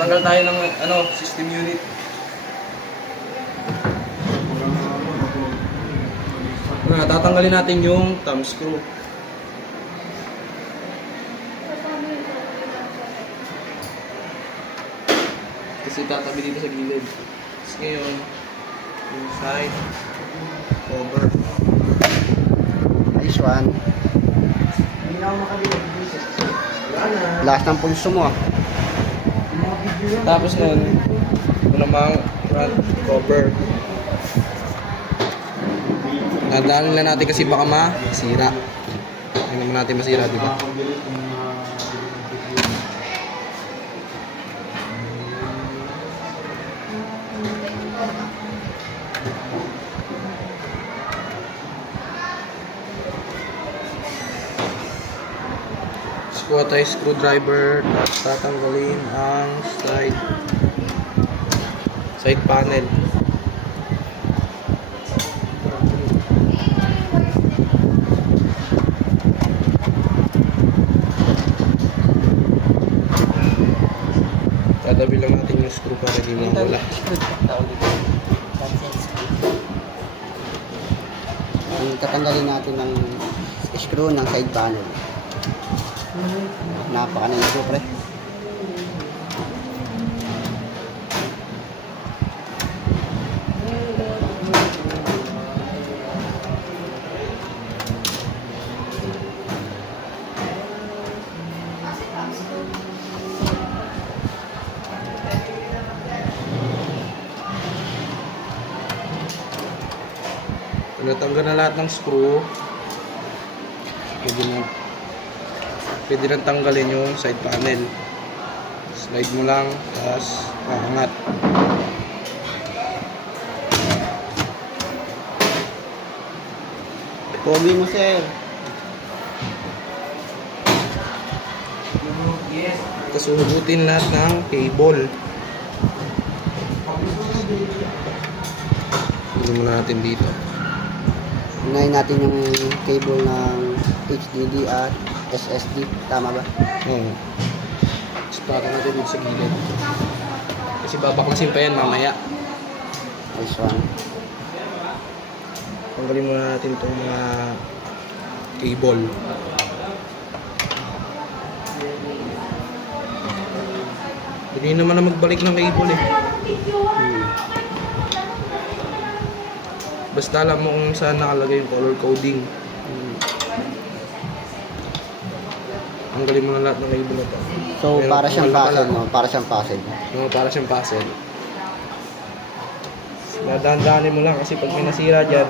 Tanggal tayo ng system unit. Tatanggalin natin yung thumb screw. Kasi tatabi dito sa gilid. Tapos ngayon, yung side cover. Nice one. Hindi na ako makalimutan. Lakas ng pulso mo ah. Tapos nun, ito namang front cover. Nadaanin lang natin kasi baka masira. Hindi naman natin masira, di ba? Kuha tayo screwdriver at tatanggalin ang side panel. Tatabi lang natin yung screw para di mawala. Tatanggalin natin ng screw ng side panel. Napakanayin ko pre. Natanggal na lahat ng screw. Pwede nang tanggalin yung side panel. Slide mo lang, tapos aangat. Pogi mo sir. Tapos huhugutin lahat ng cable. Hindi mo natin dito. Unahin natin yung cable ng HDD at SSD. Tama ba? Oo. Tapos para natin dito sa gilid. Kasi babaklasin pa yan mamaya. Nice one. Tanggalin muna natin itong mga cable. Hindi naman na magbalik ng cable eh. Basta alam mo kung saan nakalagay yung color coding. Tanggalin mo na lahat ng cable na to. So para siyang puzzle, no? Para siyang puzzle. No, para siyang puzzle. Dahan-dahanin mo lang kasi pag may nasira dyan,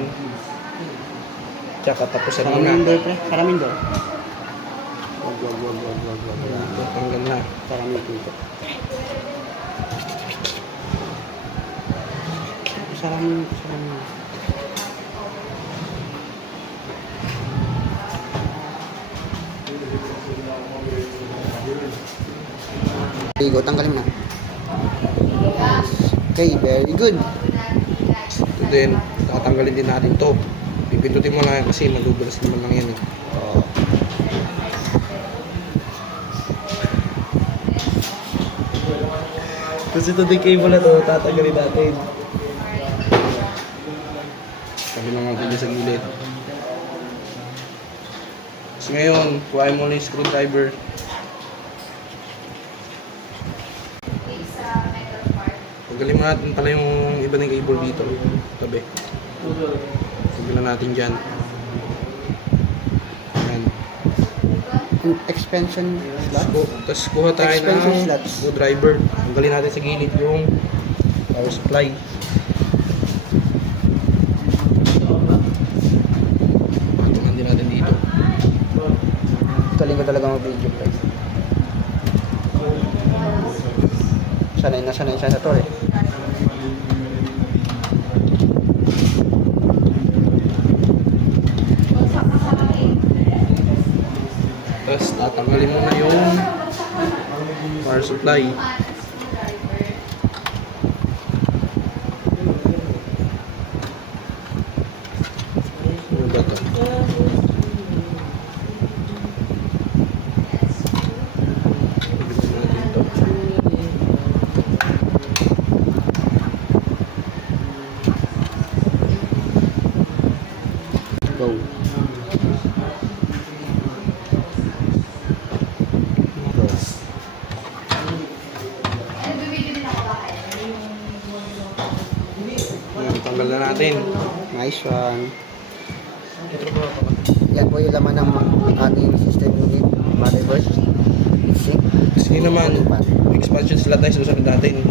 tsaka tapusan mo na. Saraming door pre. Saraming door. Tanggal na. Saraming pinto. Saraming. Go, tanggalin mo na. Okay, very good. So then, tatanggalin din natin to. Pipindutin mo lang kasi malubulas naman lang yan eh. Kasi ito yung cable na to, tatanggalin natin. Sabi lang natin sa gilid. So ngayon, kuhain mo lang yung screwdriver. Tanggalin mo natin pala yung iba ng cable dito. Tabi. Tanggalin natin dyan. Yan. Expansion slot. Tapos kuha tayo Expansion ng slots. screwdriver. Tanggalin natin sa gilid yung power supply. Patungan din natin dito. Galing ko talaga mag-video guys. Sanay na sanay siya sa to eh. Tapos tatanggalin mo na yung power supply. Ano ba ito? Tanggal na natin. Nice one. Ito ba ito? Yan po yung laman ng ating system unit. Motherboard. Sync. Sige naman, Cooling fan. expansion slot tayo susunod natin.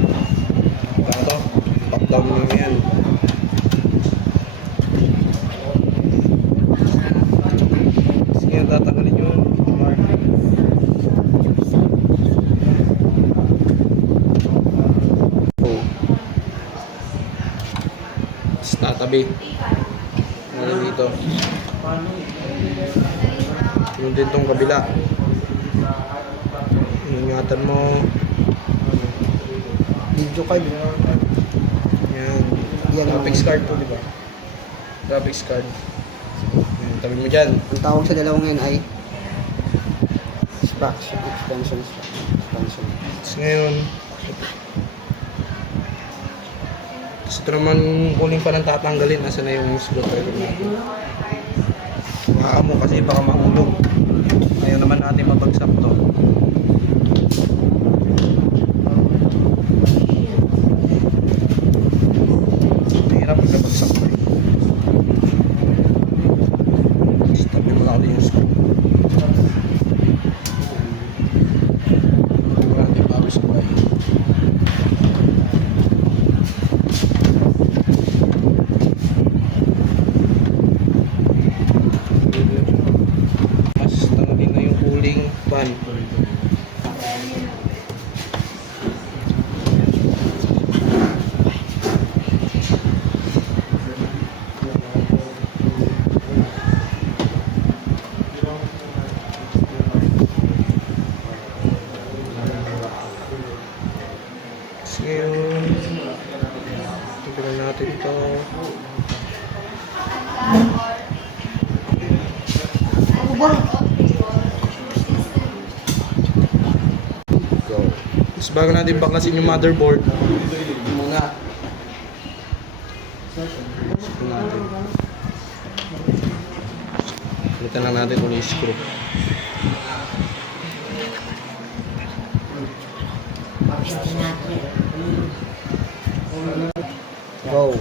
Ito, pop down mo yan. Sige, tatanggalin yun. Oh. Tapos tatabi. Ano dito? Yun din tong kabila. Ingatan mo. Video card. Yan. Yan ang- Graphics card po, di ba? Graphics card. Yan, tabi mo dyan. Ang tawag sa dalawang yan ay expansion. Expansion. Tapos ngayon, tapos ito naman kuling pa ng tatanggalin. Nasa na yung screwdriver natin. Baka mo kasi baka mahulog. Ayaw naman natin mabagsak to. Mahirap pag nabagsak to. Tapos tabi mo lang din yung screw. Wala natin power supply. Mas tanggalin na yung cooling fan. Kasi yun, tignan natin ito. Go. Tapos bago natin baklasin yung motherboard, ito muna. Ito natin. Palitan lang natin kung yung screw. Go.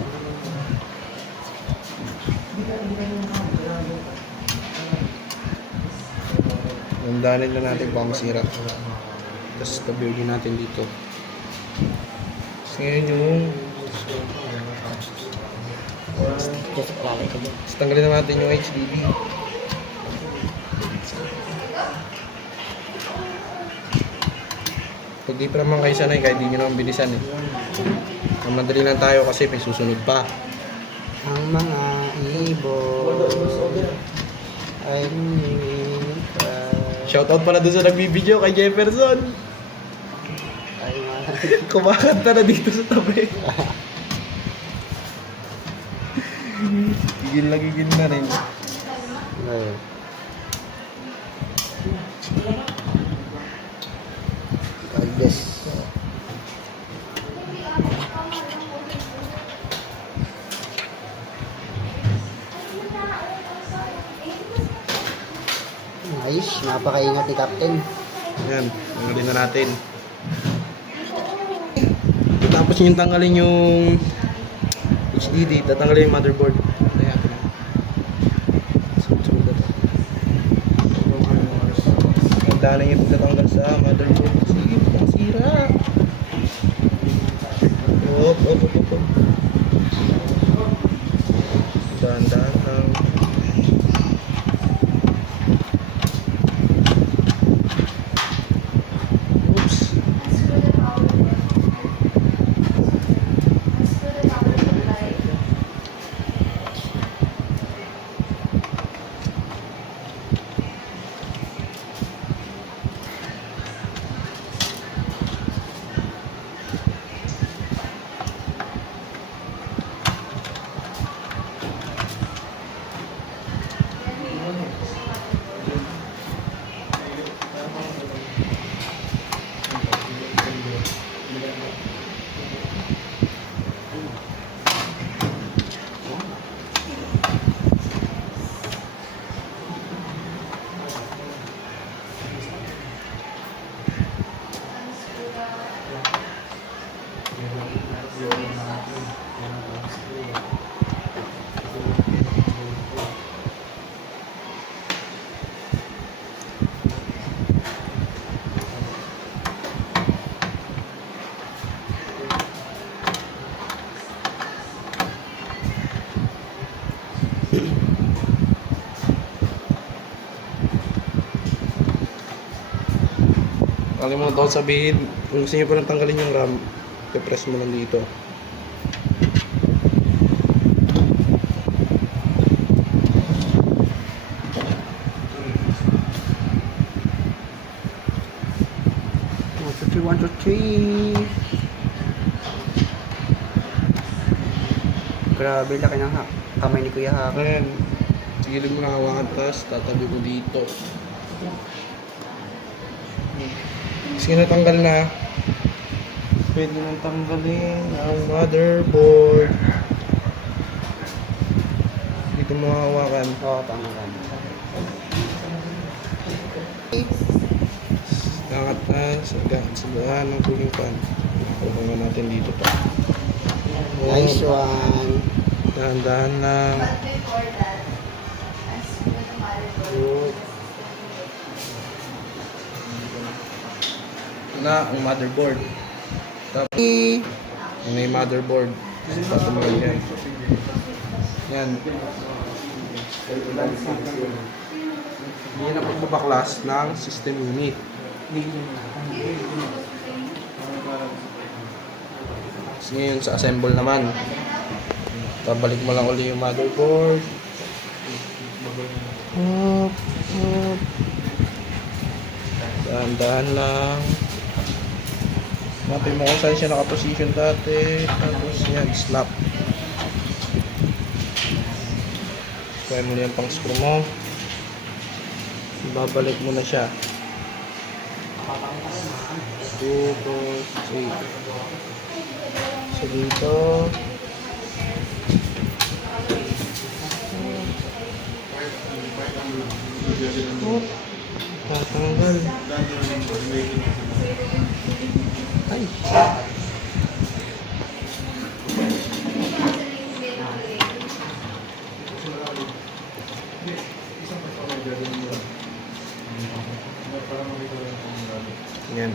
Landanin lang natin baka masira. Tapos tabiugin natin dito. Tapos ngayon yung... Just play ka ba? Tapos tanggalin na natin yung HDD. Pag di pa naman kayo sanay, kahit di nyo naman bilisan eh. Ang madali lang tayo kasi may susunod pa. Ang mga ibon ay Shoutout pala dun sa nagbibideo kay Jefferson. ay Kumakanta na dito sa tabi. Gigil na rin. Ayun. Like this. Nice, napakaingat ni Captain. Ayan, tanggalin na natin. Tapos yung tanggalin yung HDD, tatanggalin yung motherboard. Ayan. Sunod na to. Ganda na yung pagtatanggal sa motherboard. Sige, masira. Op. Dahan-dahan lang. Oops. Nakalimutan ko sabihin, kung gusto nyo pa lang tanggalin yung RAM, i-press mo lang dito. One, two, three. Grabe, laki ng kamay ni Kuya Hak. Ayan. Sige lang mo na hawakan, tapos tatabi mo dito. Sige, natanggal na. Pwede nang tanggalin ang motherboard. Dito mo hawakan. Oo, tama ka. Angat na sa daan ng cooling fan. Kukungan natin dito pa. Nice one. Dahan-dahan lang. Good. Na ang motherboard. Tapos may motherboard. Patuloy yan. Yan. Yan ang pagbabaklas ng system unit. Tapos ngayon sa assemble naman. Babalik mo lang uli yung motherboard. Hop, hop. Dahan-dahan lang. Hanapin mo kung saan siya nakaposition dati. Tapos yan, snap. Kaya mo na yung pang screw mo. Babalik mo na siya. 2, 4, 8. So dito. Hop. Tatanggal. Ay. Yan.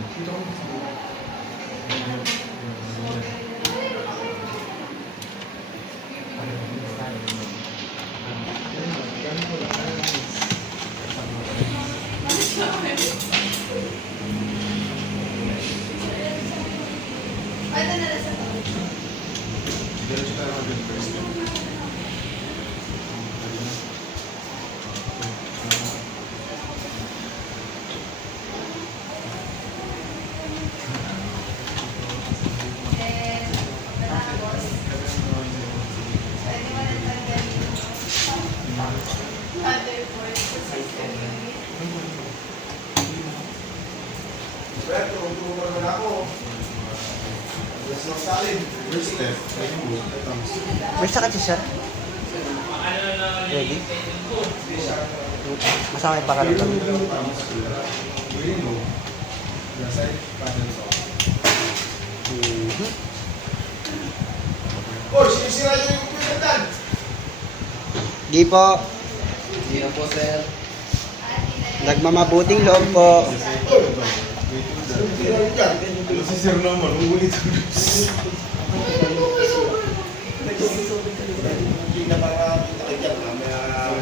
May sakit siya, sir. Ready? Masama yung pakiramdam. Oh, sinisira niyo yung computer dyan. Di po. Hindi na po, sir. Nagmamabuting loob po. Si sir naman, uulit. Hindi na makakita ka dyan. Mamaya.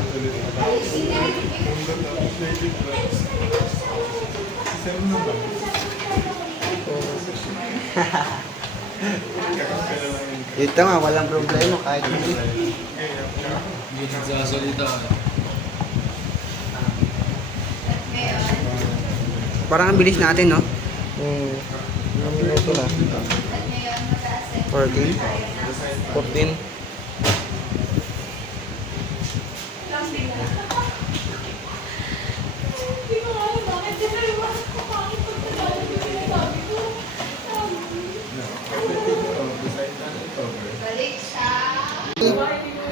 Sir naman. Dito nga, walang problema kahit hindi. Parang ang bilis natin, no? Ilang minuto na? 14. 14.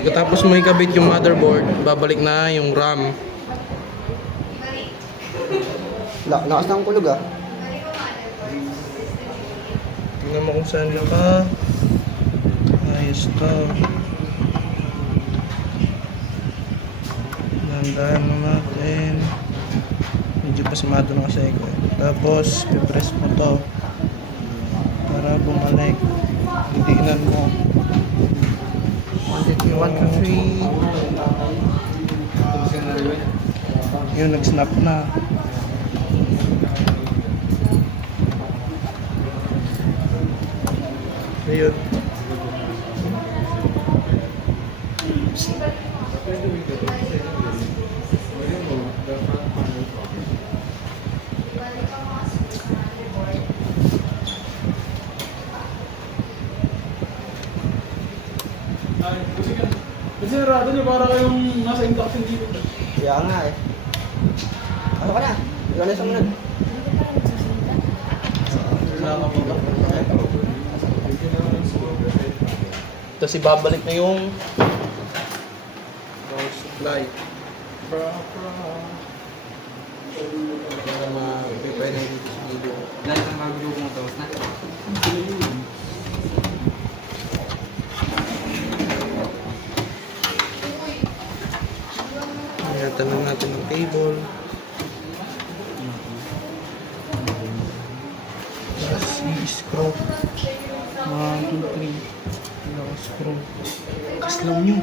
Pagkatapos mo ikabit yung motherboard, babalik na yung RAM. Lakas ng kulog, ah. Tingnan mo kung saan naka. Ayos to. Dahan-dahan mo natin. Medyo pasimado na kasi ko. Tapos, pipress mo to. Para bumalik. Hindiinan mo. 1, 2, 3. Yun, nag-snap na. Ayun. Kasi narado niyo para kayong nasa induction dito. Kaya nga eh. Ano ka na? Ikaw na sumunod. Tapos ibabalik na yung supply. Para pwede dito sa gilid. Dahil ang magulong mo tapos na. Ayan, tanong natin ng cable. Tapos i-screw. 1, 2, 3. Screw. Kaslaw nyo.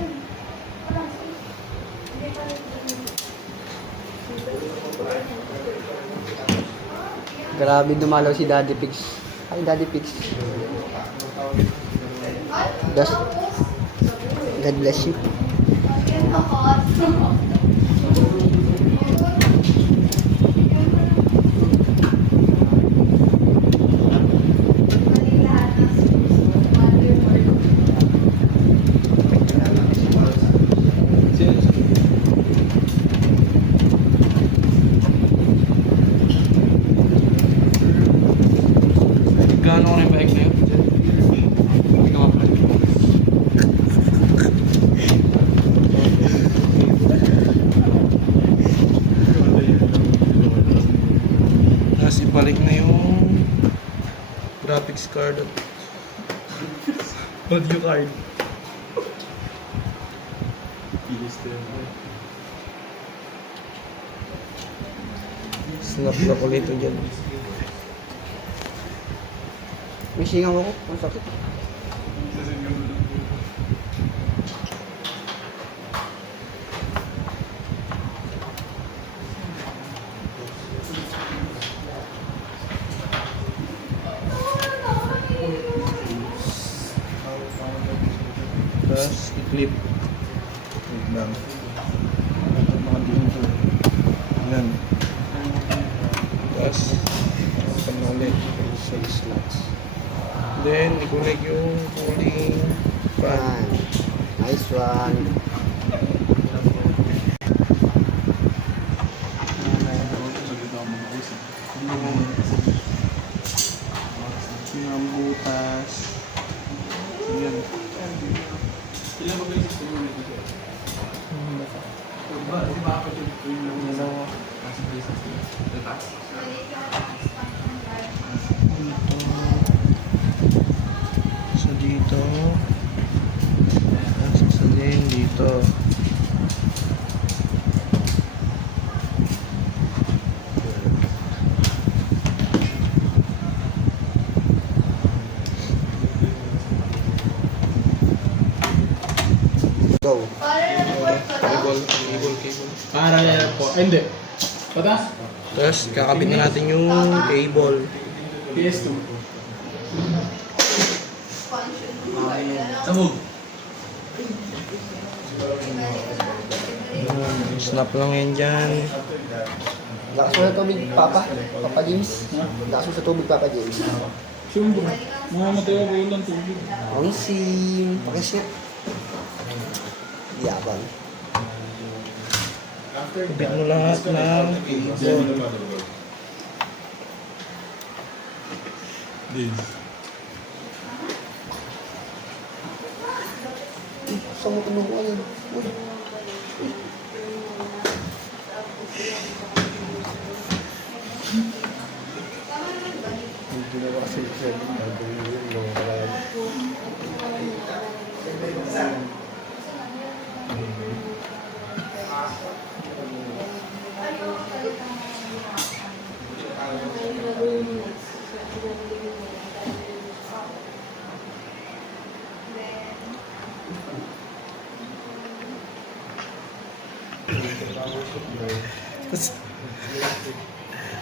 Grabe dumalaw si Daddy Pix. Ay, Daddy Pix. Das. God bless you. Gano'n ko na yung bike na yun? Hindi ka mapalala. Tapos ibalik na yung graphics card at audio card. Snap na ulit ito dyan. May singaw ako. Ang sakit. Tapos i-clip. Wait lang. Mga dito. Yan. Tapos ito na ulit. So, slots. Then, i-connect yung cooling fan. Yan. Nice one. Yung butas. Yan. Ilan ba kayo sa studio nito? Di ba ako yung Dalawa. So dito. Tapos isa din dito. Go. Cable. Para yan po. Hindi. Patas? Tapos kakabit na natin yung cable. PS2. Sabog. Snap lang yan dyan. Lakas mo sa tubig, Papa. Papa James. Lakas mo sa tubig, Papa James. Siyempre. Mga mataya ko yun lang tubig. Ang si... Pakisip. Yabang. Kabit mo lahat ng cable. Saan mo kinukuha yan? Uy.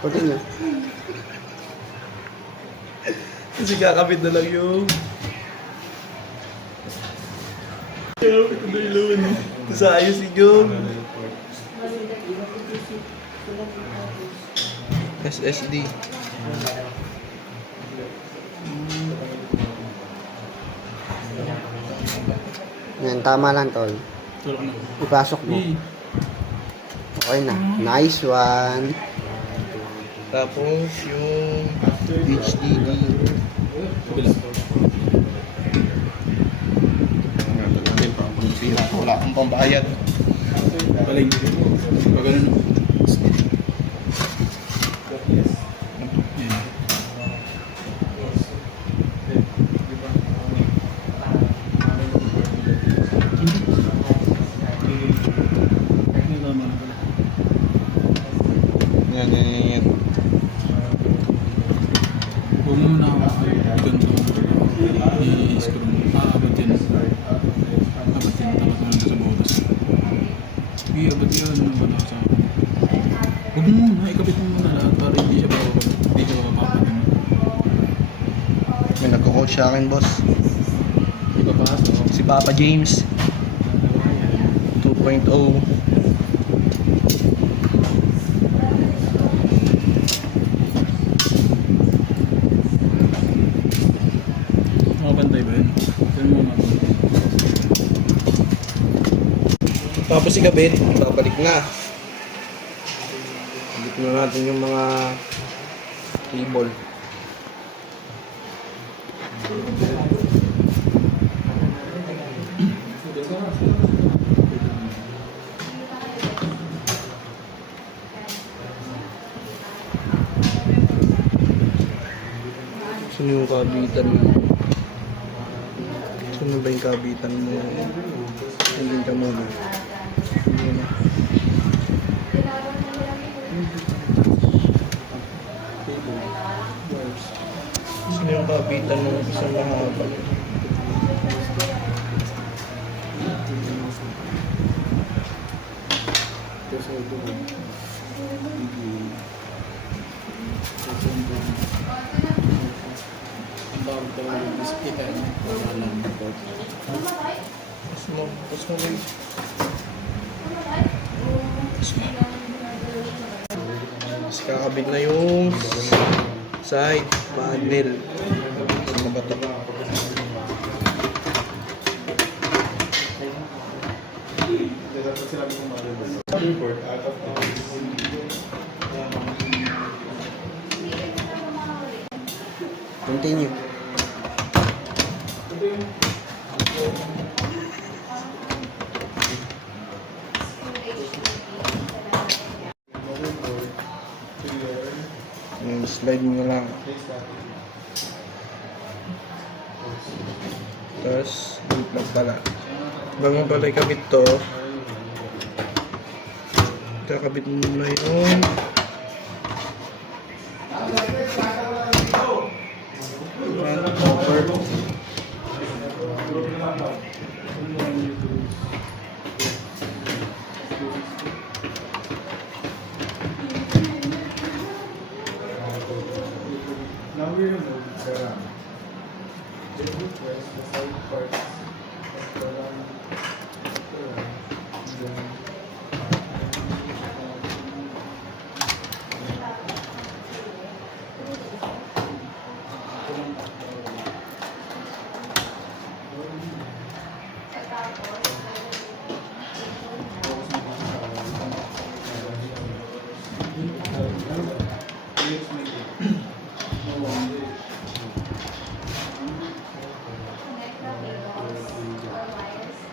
Continue. Kasi kakabit na lang yung Sa ayos si Jun. SSD. Yan, tama lang, tol. Tulak na. Ipasok mo. Okay na. Nice one. Tapos yung HDD. Kabila. Wala akong pambayad. Baling. Pag ano. Yan. Ano tama na pala? Yan. Huwag mo muna ako ganito. I-screw mo. Abot yan. Abot yan. Tapos mo sa butas. Sige, abot yan. Ano ba na sa akin? Huwag mo muna. Ikabit mo muna lahat para hindi siya bababa. Hindi siya bababa. May nagko-coach sa akin, boss. Ipapasok. Si Papa James. 2.0. Makabantay ba yun? Saan mo naman? Tapos ikabit, babalik na. Ikabit na natin yung mga cable. Saan yung kabitan mo? Saan ba yung kabitan mo? Hindi ka muna. Hindi na. Saan yung kabitan mo? Isang mahaba. Ang bawal talaga yung biscuit ay wala lang. Pas mo guys. Tapos kakabit na yung side panel. Ano ba ito? Continue. Yung slide mo na lang. Tapos, plug pala. Bago pala ikabit to, kakabit mo muna yung front cover.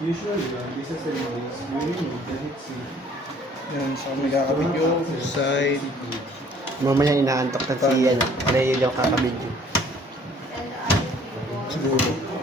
Usually, these assemblies, you remove the heat sink. Yan, so may kakabit yung side. Mamaya inaantok na si ano. Kaya yun yung kakabidyo. Siguro.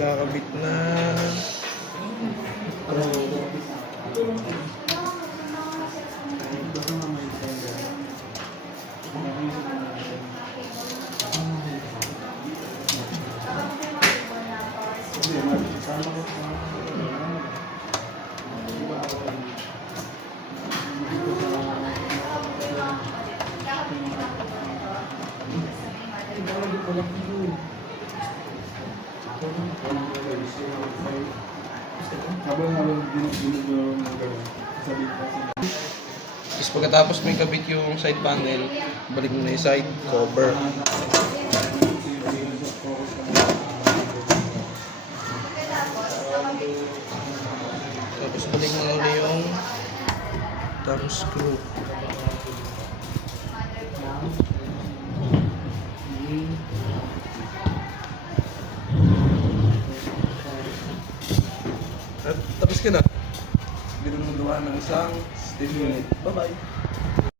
Kakabit na. Habang ginagawa mo gano'n, sabihin ko sila. Tapos pagkatapos may kabit yung side panel, balik mo na yung side cover. Tapos balik mo na ulit yung thumb screw. At tapos ka na. Hindi mo gawa ng isang steel unit. Bye-bye.